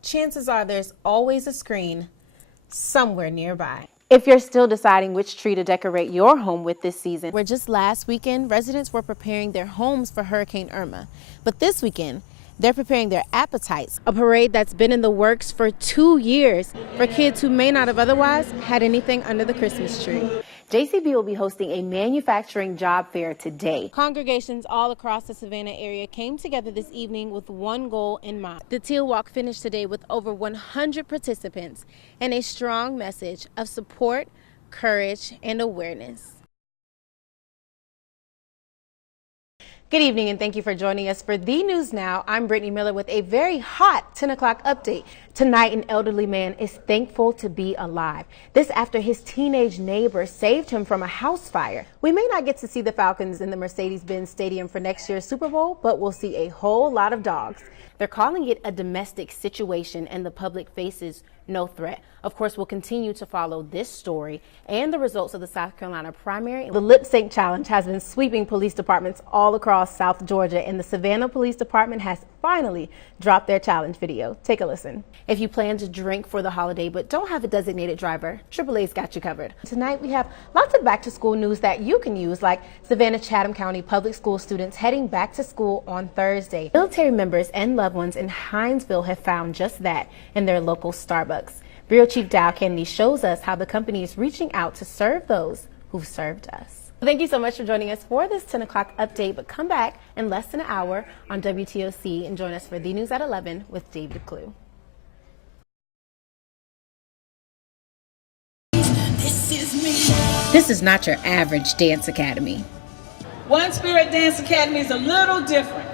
Chances are there's always a screen somewhere nearby. If you're still deciding which tree to decorate your home with this season, Where just last weekend, residents were preparing their homes for Hurricane Irma. But this weekend, they're preparing their appetites. A parade that's been in the works for 2 years for kids who may not have otherwise had anything under the Christmas tree. JCB will be hosting a manufacturing job fair today. Congregations all across the Savannah area came together this evening with one goal in mind. The Teal Walk finished today with over 100 participants and a strong message of support, courage, and awareness. Good evening and thank you for joining us for The News Now. I'm Brittany Miller with a very hot 10 o'clock update. Tonight, an elderly man is thankful to be alive. This after his teenage neighbor saved him from a house fire. We may not get to see the Falcons in the Mercedes-Benz Stadium for next year's Super Bowl, but we'll see a whole lot of dogs. They're calling it a domestic situation and the public faces no threat. Of course, we'll continue to follow this story and the results of the South Carolina primary. The Lip Sync Challenge has been sweeping police departments all across South Georgia, and the Savannah Police Department has finally dropped their challenge video. Take a listen. If you plan to drink for the holiday but don't have a designated driver, AAA's got you covered. Tonight we have lots of back to school news that you can use, like Savannah Chatham County public school students heading back to school on Thursday. Military members and loved ones in Hinesville have found just that in their local Starbucks. Bureau Chief Dow Kennedy shows us how the company is reaching out to serve those who've served us. Thank you so much for joining us for this 10 o'clock update, but come back in less than an hour on WTOC and join us for The News at 11 with David Clue. This is not your average dance academy. One Spirit Dance Academy is a little different.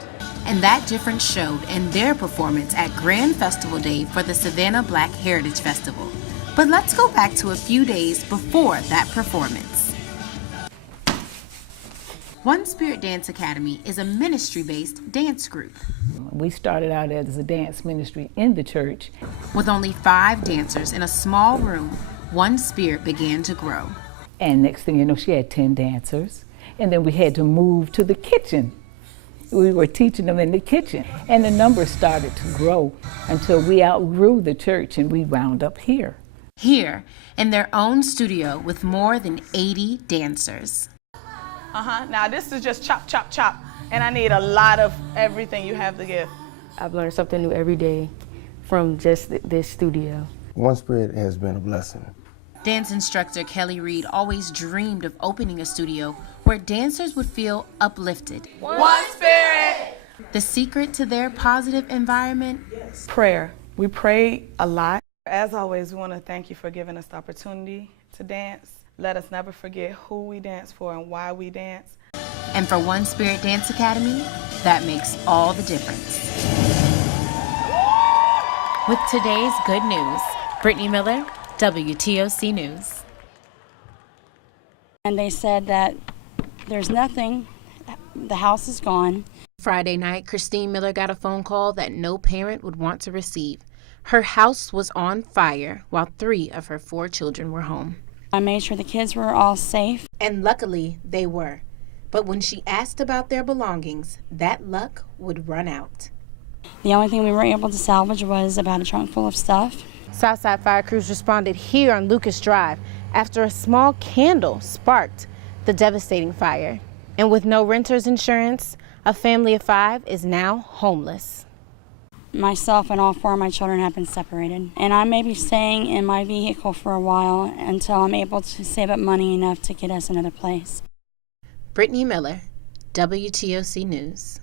And that difference showed in their performance at Grand Festival Day for the Savannah Black Heritage Festival. But let's go back to a few days before that performance. One Spirit Dance Academy is a ministry-based dance group. We started out as a dance ministry in the church. With only 5 dancers in a small room, One Spirit began to grow. And next thing you know, she had 10 dancers. And then we had to move to the kitchen. We were teaching them in the kitchen, and the numbers started to grow until we outgrew the church and we wound up here. Here, in their own studio with more than 80 dancers. Now this is just chop, chop, chop, and I need a lot of everything you have to give. I've learned something new every day from just this studio. One Spirit has been a blessing. Dance instructor Kelly Reed always dreamed of opening a studio where dancers would feel uplifted. One Spirit! The secret to their positive environment? Prayer. We pray a lot. As always, we want to thank you for giving us the opportunity to dance. Let us never forget who we dance for and why we dance. And for One Spirit Dance Academy, that makes all the difference. With today's good news, Brittany Miller, WTOC News. And they said that there's nothing, the house is gone. Friday night, Christine Miller got a phone call that no parent would want to receive. Her house was on fire while 3 of her 4 children were home. I made sure the kids were all safe. And luckily, they were. But when she asked about their belongings, that luck would run out. The only thing we were able to salvage was about a trunk full of stuff. Southside fire crews responded here on Lucas Drive after a small candle sparked the devastating fire. And with no renter's insurance, a family of 5 is now homeless. Myself and all 4 of my children have been separated. And I may be staying in my vehicle for a while until I'm able to save up money enough to get us another place. Brittany Miller, WTOC News.